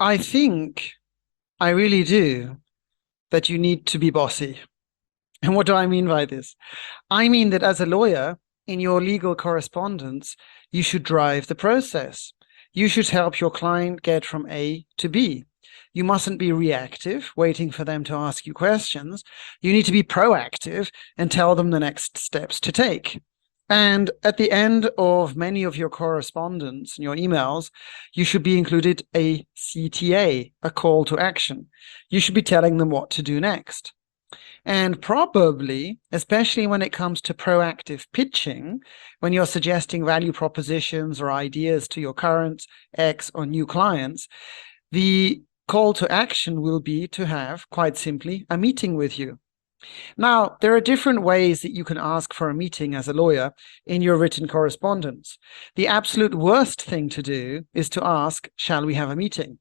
I think I really do that you need to be bossy. And what do I mean by this? I mean that as a lawyer, in your legal correspondence, you should drive the process. You should help your client get from A to B. You mustn't be reactive, waiting for them to ask you questions. You need to be proactive and tell them the next steps to take. And at the end of many of your correspondence and your emails, you should be included a CTA, a call to action. You should be telling them what to do next. And probably, especially when it comes to proactive pitching, when you're suggesting value propositions or ideas to your current, ex, or new clients, the call to action will be to have, quite simply, a meeting with you. Now, there are different ways that you can ask for a meeting as a lawyer in your written correspondence. The absolute worst thing to do is to ask, shall we have a meeting?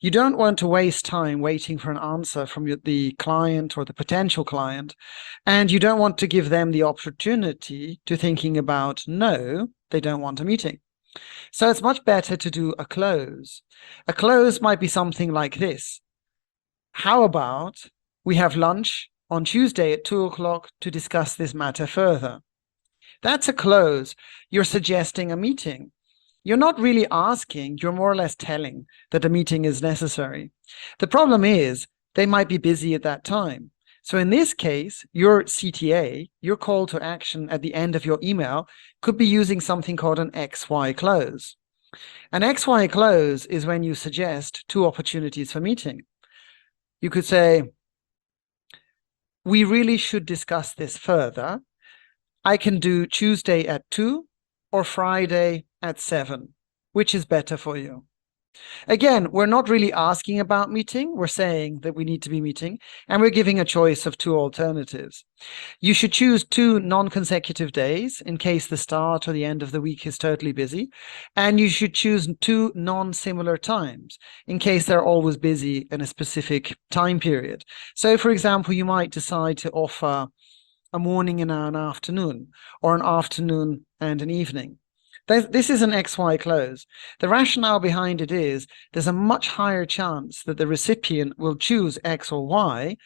You don't want to waste time waiting for an answer from the client or the potential client, and you don't want to give them the opportunity to thinking about, no, they don't want a meeting. So it's much better to do a close. A close might be something like this. How about we have lunch on Tuesday at 2 o'clock to discuss this matter further? That's a close. You're suggesting a meeting. You're not really asking, you're more or less telling that a meeting is necessary. The problem is they might be busy at that time. So in this case, your CTA, your call to action at the end of your email, could be using something called an XY close. An XY close is when you suggest two opportunities for meeting. You could say, we really should discuss this further. I can do Tuesday at 2 or Friday at 7. Which is better for you? Again, we're not really asking about meeting. We're saying that we need to be meeting, and we're giving a choice of two alternatives. You should choose 2 non-consecutive days in case the start or the end of the week is totally busy. And you should choose 2 non-similar times in case they're always busy in a specific time period. So, for example, you might decide to offer a morning and an afternoon, or an afternoon and an evening. This is an XY close. The rationale behind it is there's a much higher chance that the recipient will choose X or Y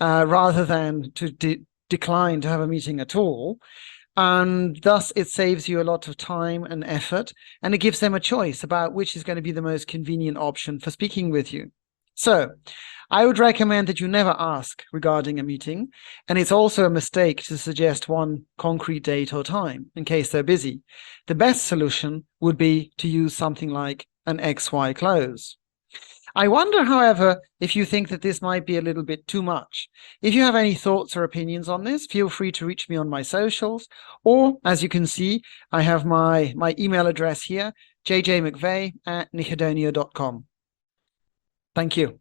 rather than to decline to have a meeting at all. And thus it saves you a lot of time and effort, and it gives them a choice about which is going to be the most convenient option for speaking with you. So I would recommend that you never ask regarding a meeting, and it's also a mistake to suggest one concrete date or time in case they're busy. The best solution would be to use something like an XY close. I wonder, however, if you think that this might be a little bit too much. If you have any thoughts or opinions on this, feel free to reach me on my socials, or as you can see, I have my email address here, jjmcveigh@nicodonia.com. Thank you.